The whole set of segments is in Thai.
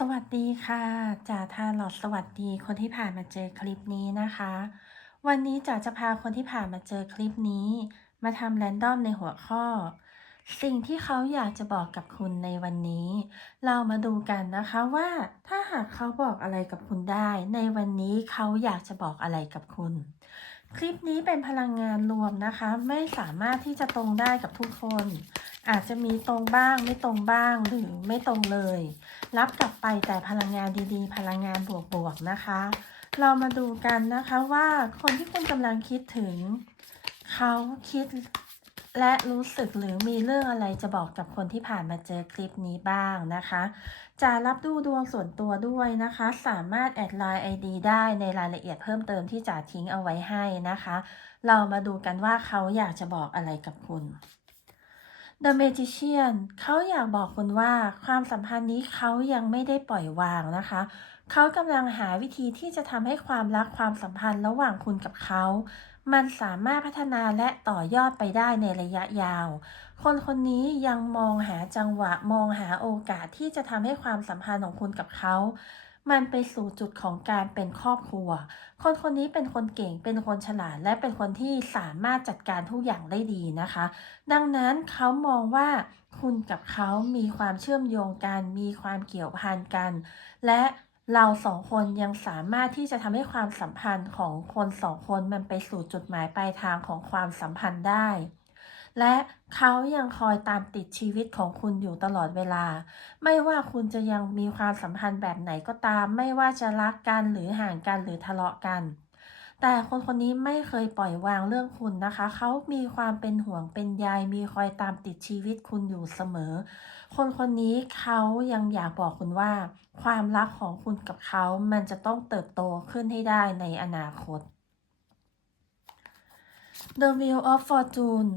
สวัสดีค่ะจ๋าทาหลอดสวัสดีคนที่ผ่านมาเจอคลิปนี้นะคะ วันนี้จ๋าจะพาคนที่ผ่านมาเจอคลิปนี้ มาทำแรนดอมในหัวข้อ สิ่งที่เขาอยากจะบอกกับคุณในวันนี้ เรามาดูกันนะคะว่า ถ้าหากเขาบอกอะไรกับคุณได้ ในวันนี้เขาอยากจะบอกอะไรกับคุณ คลิปนี้เป็นพลังงานรวมนะคะ ไม่สามารถที่จะตรงได้กับทุกคน อาจจะมีตรงบ้างไม่ตรงบ้างหรือไม่ตรงเลย รับกลับไปแต่พลังงานดีๆ พลังงานบวกๆนะคะ เรามาดูกันนะคะว่าคนที่คุณกำลังคิดถึง เขาคิดและรู้สึกหรือมีเรื่องอะไรจะบอกกับคนที่ผ่านมาเจอคลิปนี้บ้างนะคะ จะรับดูดวงส่วนตัวด้วยนะคะ สามารถแอดไลน์ ID ได้ในรายละเอียดเพิ่มเติมที่จะทิ้งเอาไว้ให้นะคะ เรามาดูกันว่าเขาอยากจะบอกอะไรกับคุณ The Magician เขาอยากบอกคุณว่าความสัมพันธ์นี้เขายังไม่ได้ปล่อยวางนะคะ เขากำลังหาวิธีที่จะทำให้ความรักความสัมพันธ์ระหว่างคุณกับเขา มันสามารถพัฒนาและต่อยอดไปได้ในระยะยาว คนคนนี้ยังมองหาจังหวะมองหาโอกาสที่จะทำให้ความสัมพันธ์ของคุณกับเขา มันไปสู่จุดของการเป็นครอบครัว คนคนนี้เป็นคนเก่ง เป็นคนฉลาด และเป็นคนที่สามารถจัดการทุกอย่างได้ดีนะคะ ดังนั้นเขามองว่าคุณกับเขามีความเชื่อมโยงกัน มีความเกี่ยวพันกัน และเราสองคนยังสามารถที่จะทำให้ความสัมพันธ์ของคนสองคนมันไปสู่จุดหมายปลายทางของความสัมพันธ์ได้ และเขายังคอยตามติดชีวิตของคุณอยู่ตลอดเวลา ไม่ว่าคุณจะยังมีความสัมพันธ์แบบไหนก็ตาม ไม่ว่าจะรักกันหรือห่างกันหรือทะเลาะกัน แต่คนคนนี้ไม่เคยปล่อยวางเรื่องคุณนะคะ เขามีความเป็นห่วงเป็นใยมีคอยตามติดชีวิตคุณอยู่เสมอ คนคนนี้เขายังอยากบอกคุณว่า ความรักของคุณกับเขามันจะต้องเติบโตขึ้นให้ได้ในอนาคต The Wheel of Fortune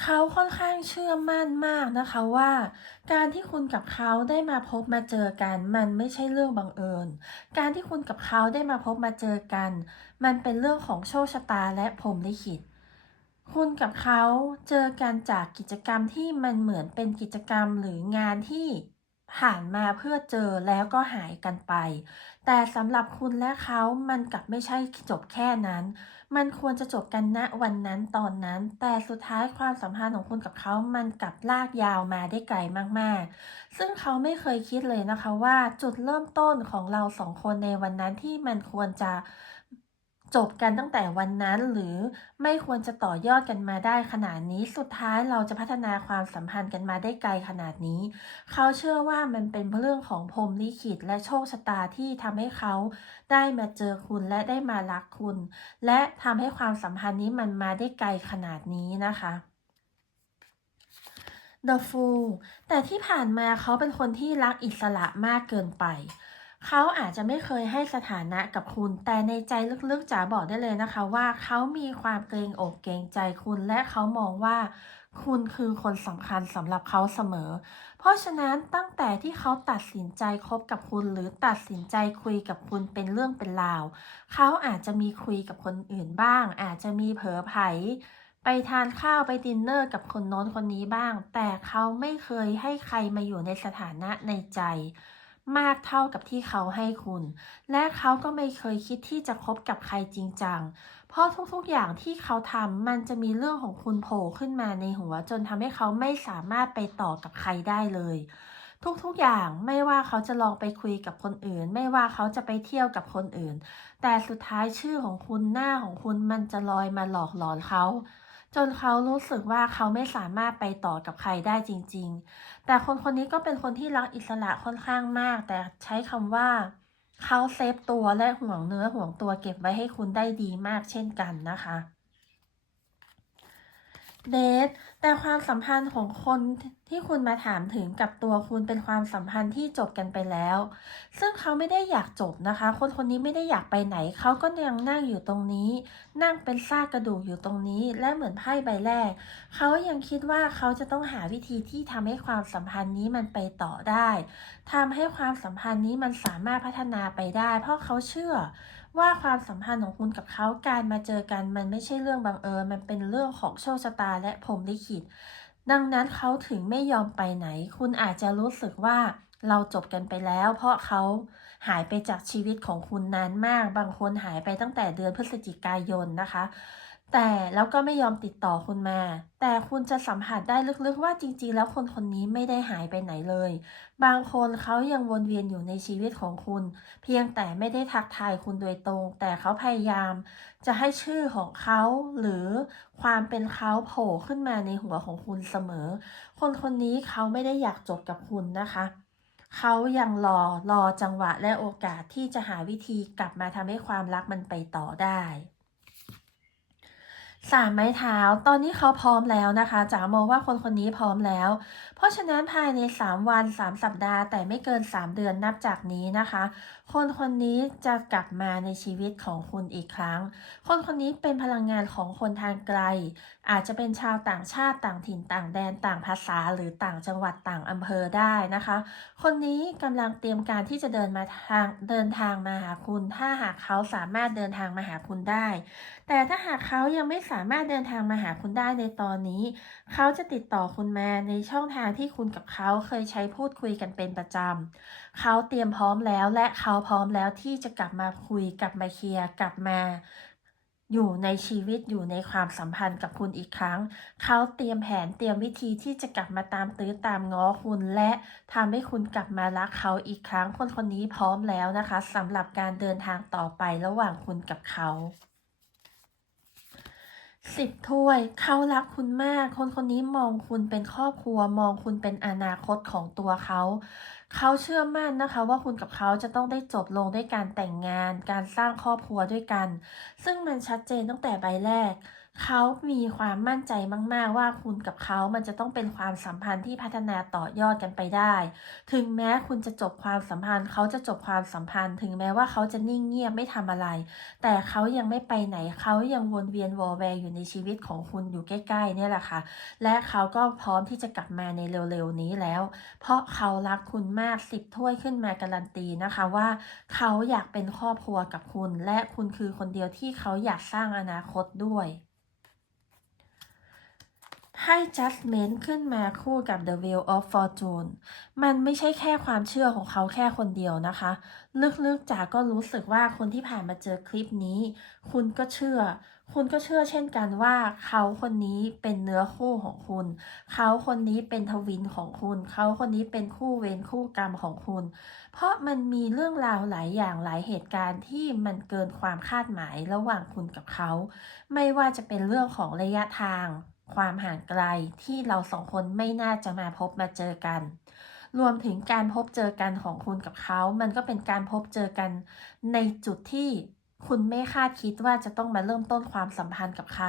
เขาค่อนข้างเชื่อมั่นมากนะคะว่า การที่คุณกับเขาได้มาพบมาเจอกัน มันไม่ใช่เรื่องบังเอิญ การที่คุณกับเขาได้มาพบมาเจอกัน มันเป็นเรื่องของโชคชะตาและพรมลิขิตคุณกับเขาเจอกันจากกิจกรรมที่มันเหมือนเป็นกิจกรรมหรืองานที่ ผ่านมาเพื่อเจอแล้วก็หายกันไป แต่สำหรับคุณและเขามันกลับไม่ใช่จบแค่นั้น มันควรจะจบกันณวันนั้นตอนนั้น แต่สุดท้ายความสัมพันธ์ของคุณกับเขามันกลับลากยาวมาได้ไกลมากๆ ซึ่งเขาไม่เคยคิดเลยนะคะว่าจุดเริ่มต้นของเราสองคนในวันนั้นที่มันควรจะ จบกันตั้งแต่วันนั้นหรือไม่ควรจะต่อยอดกันมาได้ขนาดนี้สุดท้ายเราจะพัฒนาความสัมพันธ์กันมาได้ไกลขนาดนี้ เขาเชื่อว่ามันเป็นเรื่องของพรหมลิขิตและโชคชะตาที่ทำให้เขาได้มาเจอคุณและได้มารักคุณ และทำให้ความสัมพันธ์นี้มันมาได้ไกลขนาดนี้นะคะ The Fool แต่ที่ผ่านมาเขาเป็นคนที่รักอิสระมากเกินไป เขาอาจจะไม่เคยให้สถานะกับคุณ แต่ในใจลึกๆจ๋าบอกได้เลยนะคะว่าเขามีความเกรงอกเกรงใจคุณและเขามองว่าคุณคือคนสำคัญสำหรับเขาเสมอ เพราะฉะนั้นตั้งแต่ที่เขาตัดสินใจคบกับคุณ หรือตัดสินใจคุยกับคุณเป็นเรื่องเป็นราว เขาอาจจะมีคุยกับคนอื่นบ้าง อาจจะมีเผลอไผไปทานข้าวไปดินเนอร์กับคนโน้นคนนี้บ้าง แต่เขาไม่เคยให้ใครมาอยู่ในสถานะในใจ มากเท่ากับที่เขาให้คุณ และเขาก็ไม่เคยคิดที่จะคบกับใครจริงจัง เพราะทุกๆอย่างที่เขาทำมันจะมีเรื่องของคุณโผล่ขึ้นมาในหัวจนทำให้เขาไม่สามารถไปต่อกับใครได้เลยทุกๆ อย่างไม่ว่าเขาจะลองไปคุยกับคนอื่น ไม่ว่าเขาจะไปเที่ยวกับคนอื่น แต่สุดท้ายชื่อของคุณหน้าของคุณมันจะลอยมาหลอกหลอนเขา จนเขารู้สึกว่าเขาไม่สามารถไปต่อกับใครได้จริง ๆ แต่คนคนนี้ก็เป็นคนที่รักอิสระค่อนข้างมาก แต่ใช้คำว่าเขาเซฟตัวและห่วงเนื้อห่วงตัวเก็บไว้ให้คุณได้ดีมากเช่นกันนะคะ เดทแต่ความสัมพันธ์ของคนที่คุณมาถามถึงกับตัวคุณเป็นความสัมพันธ์ที่จบกันไปแล้ว ซึ่งเขาไม่ได้อยากจบนะคะ คนคนนี้ไม่ได้อยากไปไหน เขาก็ยังนั่งอยู่ตรงนี้ นั่งเป็นซากกระดูกอยู่ตรงนี้ และเหมือนไพ่ใบแรก เขายังคิดว่าเขาจะต้องหาวิธีที่ทำให้ความสัมพันธ์นี้มันไปต่อได้ทำให้ความสัมพันธ์นี้มันสามารถพัฒนาไปได้ เพราะเขาเชื่อ ว่าความสัมพันธ์ของคุณกับเขาการมาเจอกันมันไม่ใช่เรื่องบังเอิญมันเป็นเรื่องของโชคชะตาและพรหมลิขิต ดังนั้นเขาถึงไม่ยอมไปไหน คุณอาจจะรู้สึกว่าเราจบกันไปแล้ว เพราะเขาหายไปจากชีวิตของคุณนานมาก บางคนหายไปตั้งแต่เดือนพฤศจิกายนนะคะ แต่แล้วก็ไม่ยอมติดต่อคุณมา แต่คุณจะสัมผัสได้ลึกๆว่าจริงๆ แล้วคนคนนี้ไม่ได้หายไปไหนเลย บางคนเขายังวนเวียนอยู่ในชีวิตของคุณ เพียงแต่ไม่ได้ทักทายคุณโดยตรง แต่เขาพยายาม จะให้ชื่อของเขาหรือความเป็นเขาโผล่ขึ้นมาในหัวของคุณเสมอ คนคนนี้เขาไม่ได้อยากจบกับคุณนะคะเขายังรอรอจังหวะและโอกาสที่จะหาวิธีกลับมาทำให้ความรักมันไปต่อได้ สามไม้เท้าตอนนี้เขาพร้อมแล้วนะคะจ๋ามองว่าคนคนนี้พร้อมแล้ว เพราะฉะนั้นภายใน 3 วัน 3 สัปดาห์ แต่ไม่เกิน 3 เดือนนับจากนี้นะคะ คนคนนี้จะกลับมาในชีวิตของคุณอีกครั้ง คนคนนี้เป็นพลังงานของคนทางไกล อาจจะเป็นชาวต่างชาติต่างถิ่นต่างแดนต่างภาษา หรือต่างจังหวัดต่างอำเภอได้นะคะ คนนี้กำลังเตรียมการที่จะเดินมาทางเดินทางมาหาคุณ ถ้าหากเขาสามารถเดินทางมาหาคุณได้ แต่ถ้าหากเขายังไม่สามารถเดินทางมาหาคุณได้ในตอนนี้ เขาจะติดต่อคุณมาในช่องทางที่คุณกับเขาเคยใช้พูดคุยกันเป็นประจำ เขาเตรียมพร้อมแล้วและเขาพร้อมแล้วที่จะกลับมาคุยกลับมาเคลียร์กลับมาอยู่ในชีวิตอยู่ในความสัมพันธ์กับคุณอีกครั้ง เขาเตรียมแผนเตรียมวิธีที่จะกลับมาตามตื้อตามง้อคุณ และทำให้คุณกลับมารักเขาอีกครั้ง คนคนนี้พร้อมแล้วนะคะสำหรับการเดินทางต่อไประหว่างคุณกับเขา สิบถ้วย เขารักคุณมาก คนคนนี้มองคุณเป็นครอบครัว มองคุณเป็นอนาคตของตัวเขา เขาเชื่อมั่นนะคะ ว่าคุณกับเขาจะต้องได้จบลงด้วยการแต่งงาน การสร้างครอบครัวด้วยกัน ซึ่งมันชัดเจนตั้งแต่ใบแรก เขามีความมั่นใจมาก ๆ ว่าคุณกับเขามันจะต้องเป็นความสัมพันธ์ที่พัฒนาต่อยอดกันไปได้ ถึงแม้คุณจะจบความสัมพันธ์ เขาจะจบความสัมพันธ์ ถึงแม้ว่าเขาจะนิ่งเงียบไม่ทำอะไร แต่เขายังไม่ไปไหน เขายังวนเวียนวอลแวร์อยู่ในชีวิตของคุณอยู่ใกล้ ๆ เนี่ยแหละค่ะ และเขาก็พร้อมที่จะกลับมาในเร็ว ๆ นี้แล้ว เพราะเขารักคุณมากสิบถ้วยขึ้นมาการันตีนะคะว่า เขาอยากเป็นครอบครัวกับคุณ และคุณคือคนเดียวที่เขาอยากสร้างอนาคตด้วย ให้ judgment ขึ้นมาคู่กับ the wheel of fortune มันไม่ใช่แค่ความเชื่อของเขาแค่คนเดียวนะคะ ลึกๆจากก็รู้สึกว่าคนที่ผ่านมาเจอคลิปนี้ คุณก็เชื่อ คุณก็เชื่อเช่นกันว่าเขาคนนี้เป็นเนื้อคู่ของคุณ เขาคนนี้เป็นทวินของคุณ เขาคนนี้เป็นคู่เวรคู่กรรมของคุณ เพราะมันมีเรื่องราวหลายอย่างหลายเหตุการณ์ที่มันเกินความคาดหมายระหว่างคุณกับเขา ไม่ว่าจะเป็นเรื่องของระยะทาง ความห่างไกลที่เราสองคนไม่น่าจะมาพบมาเจอกัน รวมถึงการพบเจอกันของคุณกับเขา มันก็เป็นการพบเจอกันในจุดที่คุณไม่คาดคิดว่าจะต้องมาเริ่มต้นความสัมพันธ์กับใคร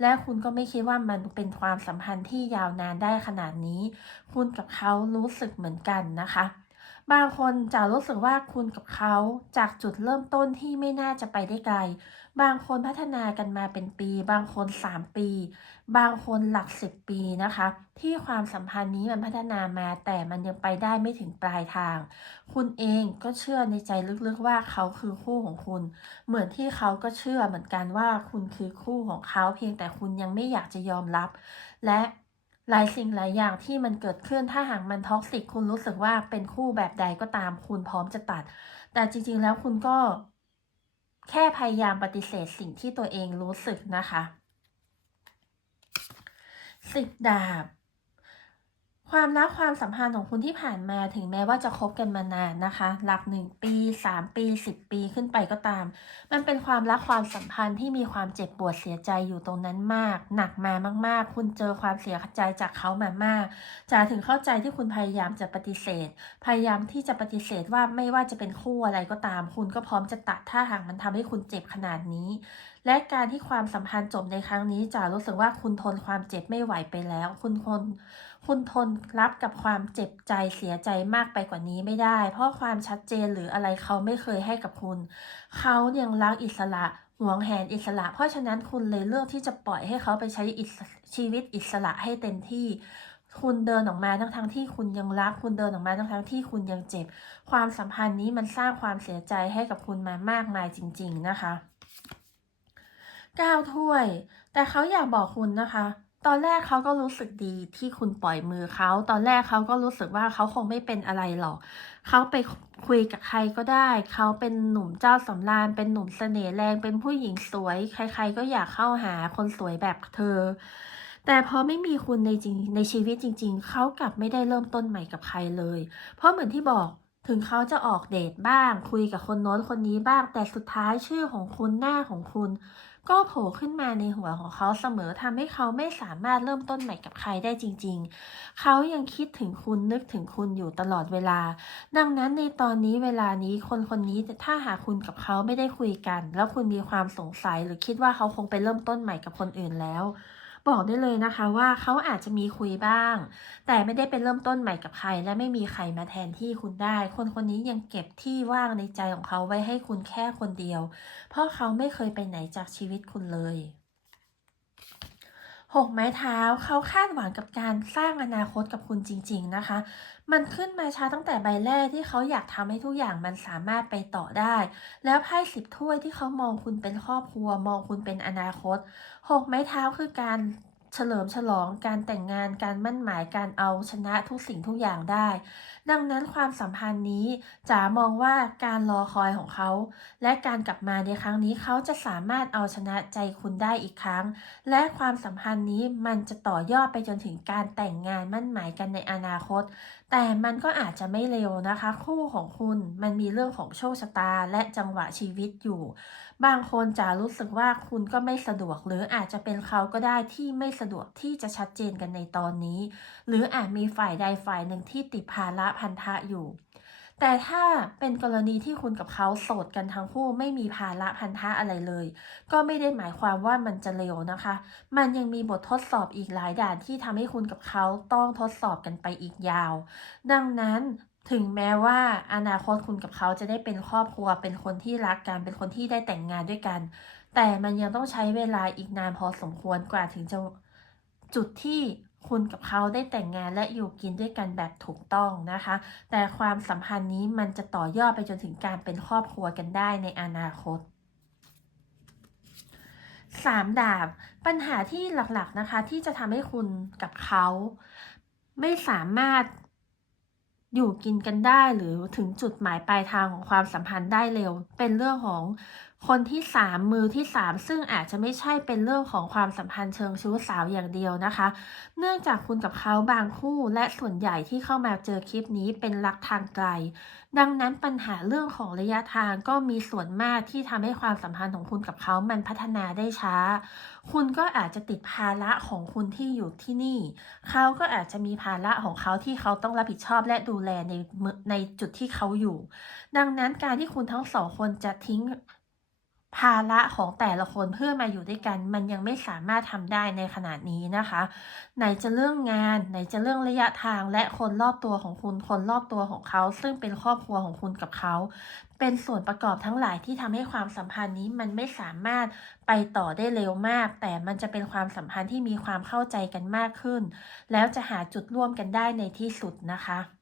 และคุณก็ไม่คิดว่ามันเป็นความสัมพันธ์ที่ยาวนานได้ขนาดนี้ คุณกับเขารู้สึกเหมือนกันนะคะ บางคนจะรู้สึกว่าคุณกับเขาจากจุดเริ่มต้นที่ไม่น่าจะไปได้ไกล บางคนพัฒนากันมาเป็นปี บางคน 3 ปี บางคนหลักสิบปีนะคะ ที่ความสัมพันธ์นี้มันพัฒนามาแต่มันยังไปได้ไม่ถึงปลายทาง คุณเองก็เชื่อในใจลึกๆว่าเขาคือคู่ของคุณ เหมือนที่เขาก็เชื่อเหมือนกันว่าคุณคือคู่ของเขาเพียงแต่คุณยังไม่อยากจะยอมรับ และ หลายสิ่งหลายอย่างที่มันเกิดขึ้นถ้าหากมันท็อกซิกคุณรู้สึกว่าเป็นคู่แบบใดก็ตามคุณพร้อมจะตัด แต่จริง ๆ แล้วคุณก็ แค่พยายามปฏิเสธสิ่งที่ตัวเองรู้สึกนะคะสิบดาบ ความรักความสัมพันธ์ของคุณที่ผ่านมาถึงแม้ว่าจะคบกันมานานนะคะ หลักหนึ่งปีสามปีสิบปีขึ้นไปก็ตาม มันเป็นความรักความสัมพันธ์ที่มีความเจ็บปวดเสียใจอยู่ตรงนั้นมาก หนักมามาก ๆ คุณเจอความเสียใจจากเขามามากจะถึงเข้าใจที่คุณพยายามจะปฏิเสธ พยายามที่จะปฏิเสธว่าไม่ว่าจะเป็นคู่อะไรก็ตาม คุณก็พร้อมจะตัดถ้าหากมันทำให้คุณเจ็บขนาดนี้ และการที่ความสัมพันธ์จบในครั้งนี้จะรู้สึกว่าคุณทนความเจ็บไม่ไหวไปแล้ว คุณทน คุณทนรับกับความเจ็บใจเสียใจมากไปกว่านี้ไม่ได้ เพราะความชัดเจนหรืออะไรเขาไม่เคยให้กับคุณ เขายังรักอิสระหวงแหนอิสระ เพราะฉะนั้นคุณเลยเลือกที่จะปล่อยให้เขาไปใช้ชีวิตอิสระให้เต็มที่คุณเดินออกมาทั้งทั้งที่คุณยังรัก คุณเดินออกมาทั้งทั้งที่คุณยังเจ็บ ความสัมพันธ์นี้มันสร้างความเสียใจให้กับคุณมามากมายจริง ๆนะคะก้าวถ้วย แต่เขาอยากบอกคุณนะคะ ตอนแรกเขาก็รู้สึกดีที่คุณปล่อยมือเขา ตอนแรกเขาก็รู้สึกว่าเขาคงไม่เป็นอะไรหรอก เขาไปคุยกับใครก็ได้ เขาเป็นหนุ่มเจ้าสำราญ เป็นหนุ่มเสน่ห์แรง เป็นผู้หญิงสวย ใคร ๆ ก็อยากเข้าหาคนสวยแบบเธอ แต่พอไม่มีคุณในจริงในชีวิตจริง ๆ เขากลับไม่ได้เริ่มต้นใหม่กับใครเลย เพราะเหมือนที่บอกถึงเขาจะออกเดทบ้าง คุยกับคนโน้นคนนี้บ้าง แต่สุดท้ายชื่อของคุณหน้าของคุณ ก็โผล่ขึ้นมาในหัวของเขาเสมอทำให้เขาไม่สามารถเริ่มต้นใหม่กับใครได้จริง ๆ เขายังคิดถึงคุณนึกถึงคุณอยู่ตลอดเวลา ดังนั้นในตอนนี้เวลานี้คนคนนี้ถ้าหากคุณกับเขาไม่ได้คุยกัน แล้วคุณมีความสงสัยหรือคิดว่าเขาคงไปเริ่มต้นใหม่กับคนอื่นแล้ว บอกได้เลยนะคะว่าเขาอาจจะมีคุยบ้าง แต่ไม่ได้เป็นเริ่มต้นใหม่กับใคร และไม่มีใครมาแทนที่คุณได้ คนคนนี้ยังเก็บที่ว่างในใจของเขาไว้ให้คุณแค่คนเดียว เพราะเขาไม่เคยไปไหนจากชีวิตคุณเลย หกไม้เท้าเขาคาดหวังกับการสร้างอนาคตกับคุณจริง ๆนะคะ มันขึ้นมาช้าตั้งแต่ใบแรกที่เขาอยากทำให้ทุกอย่างมันสามารถไปต่อได้ แล้วไพ่สิบถ้วยที่เขามองคุณเป็นครอบครัว มองคุณเป็นอนาคตหกไม้เท้าคือการ เฉลิมฉลองการแต่งงานการมั่นหมายการเอาชนะทุกสิ่งทุกอย่างได้ ดังนั้นความสัมพันธ์นี้จ๋ามองว่าการรอคอยของเขา และการกลับมาในครั้งนี้เขาจะสามารถเอาชนะใจคุณได้อีกครั้ง และความสัมพันธ์นี้มันจะต่อยอดไปจนถึงการแต่งงานมั่นหมายกันในอนาคต แต่มันก็อาจจะไม่เร็วนะคะ คู่ของคุณมันมีเรื่องของโชคชะตาและจังหวะชีวิตอยู่ บางคนจะรู้สึกว่าคุณก็ไม่สะดวก หรืออาจจะเป็นเขาก็ได้ที่ไม่สะดวกที่จะชัดเจนกันในตอนนี้ หรืออาจมีฝ่ายใดฝ่ายหนึ่งที่ติดภาระพันธะอยู่ แต่ถ้าเป็นกรณีที่คุณกับเขาโสดกันทั้งคู่ไม่มีภาระพันธะอะไรเลย ก็ไม่ได้หมายความว่ามันจะเร็วนะคะ มันยังมีบททดสอบอีกหลายด่านที่ทำให้คุณกับเขาต้องทดสอบกันไปอีกยาว ดังนั้น ถึงแม้ว่าอนาคตคุณกับเขาจะได้เป็นครอบครัว เป็นคนที่รักกัน เป็นคนที่ได้แต่งงานด้วยกัน แต่มันยังต้องใช้เวลาอีกนานพอสมควรกว่าถึงจะจุดที่คุณกับเขาได้แต่งงานและอยู่กินด้วยกันแบบถูกต้องนะคะ แต่ความสัมพันธ์นี้มันจะต่อยอดไปจนถึงการเป็นครอบครัวกันได้ในอนาคตสามดาบ ปัญหาที่หลักๆนะคะที่จะทำให้คุณกับเขา ไม่สามารถ อยู่กินกันได้หรือถึงจุดหมายปลายทางของความสัมพันธ์ได้เร็ว เป็นเรื่องของ คนที่สามมือที่สามซึ่งอาจจะไม่ใช่เป็นเรื่องของความสัมพันธ์เชิงชู้สาวอย่างเดียวนะคะ เนื่องจากคุณกับเขาบางคู่และส่วนใหญ่ที่เข้ามาเจอคลิปนี้เป็นรักทางไกล ดังนั้นปัญหาเรื่องของระยะทางก็มีส่วนมากที่ทำให้ความสัมพันธ์ของคุณกับเขามันพัฒนาได้ช้า คุณก็อาจจะติดภาระของคุณที่อยู่ที่นี่ เขาก็อาจจะมีภาระของเขาที่เขาต้องรับผิดชอบและดูแลในในจุดที่เขาอยู่ ดังนั้นการที่คุณทั้งสองคนจะทิ้ง ภาระของแต่ละคนเพื่อมาอยู่ด้วยกัน มันยังไม่สามารถทำได้ในขณะนี้นะคะ ไหนจะเรื่องงาน ไหนจะเรื่องระยะทางและคนรอบตัวของคุณ คนรอบตัวของเขา ซึ่งเป็นครอบครัวของคุณกับเขา เป็นส่วนประกอบทั้งหลายที่ทำให้ความสัมพันธ์นี้มันไม่สามารถไปต่อได้เร็วมาก แต่มันจะเป็นความสัมพันธ์ที่มีความเข้าใจกันมากขึ้น แล้วจะหาจุดร่วมกันได้ในที่สุดนะคะ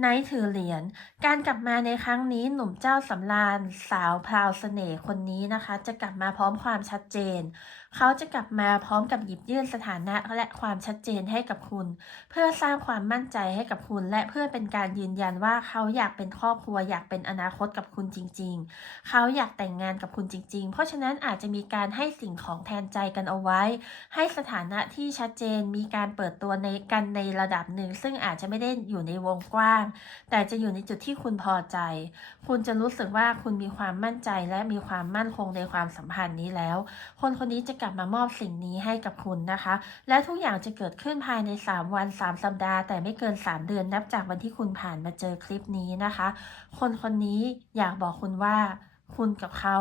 ไนท์ถือเหรียญ การกลับมาในครั้งนี้หนุ่มเจ้าสำราญสาวพราวเสน่ห์คนนี้นะคะ จะกลับมาพร้อมความชัดเจน เขาจะกลับมาพร้อมกับหยิบยื่นสถานะและความชัดเจนให้กับคุณ เพื่อสร้างความมั่นใจให้กับคุณ และเพื่อเป็นการยืนยันว่าเขาอยากเป็นครอบครัวอยากเป็นอนาคตกับคุณจริง ๆ เขาอยากแต่งงานกับคุณจริง ๆ เพราะฉะนั้นอาจจะมีการให้สิ่งของแทนใจกันเอาไว้ ให้สถานะที่ชัดเจนมีการเปิดตัวในกันในระดับหนึ่ง ซึ่งอาจจะไม่ได้อยู่ในวงกว้าง แต่จะอยู่ในจุดที่คุณพอใจ คุณจะรู้สึกว่าคุณมีความมั่นใจและมีความมั่นคงในความสัมพันธ์นี้แล้ว คนคนนี้จะกลับมามอบสิ่งนี้ให้กับคุณนะคะ และทุกอย่างจะเกิดขึ้นภายใน 3 วัน 3 สัปดาห์ แต่ไม่เกิน 3 เดือนนับจากวันที่คุณผ่านมาเจอคลิปนี้นะคะ คนคนนี้อยากบอกคุณว่า คุณกับเขา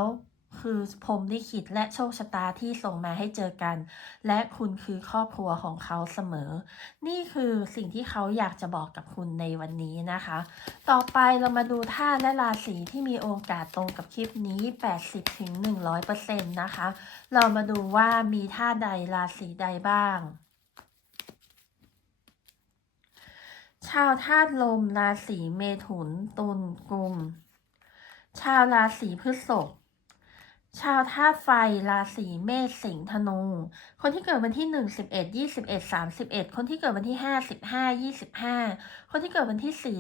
คือพรมลิขิตและโชคชะตาที่ส่งมาให้เจอกัน และคุณคือครอบครัวของเขาเสมอ นี่คือสิ่งที่เขาอยากจะบอกกับคุณในวันนี้นะคะ ต่อไปเรามาดูธาตุและราศีที่มีโอกาสตรงกับคลิปนี้ 80-100%นะคะ เรามาดูว่ามีธาตุใดราศีใดบ้าง ชาวธาตุลมราศีเมถุนตุลกุม ชาวราศีพฤษภ ชาวธาตุไฟราศีเมษสิงห์ธนู คนที่เกิดวันที่1 11 21 31คนที่เกิดวันที่5 15 25คนที่เกิดวันที่4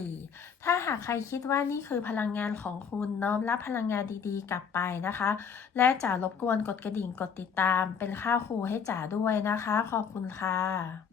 14 24ถ้าหากใครคิดว่านี่คือพลังงานของคุณน้อมรับพลังงานดีๆ กลับไปนะคะ และจ๋ารบกวนกดกระดิ่งกดติดตาม เป็นค่าครูให้จ๋าด้วยนะคะ ขอบคุณค่ะ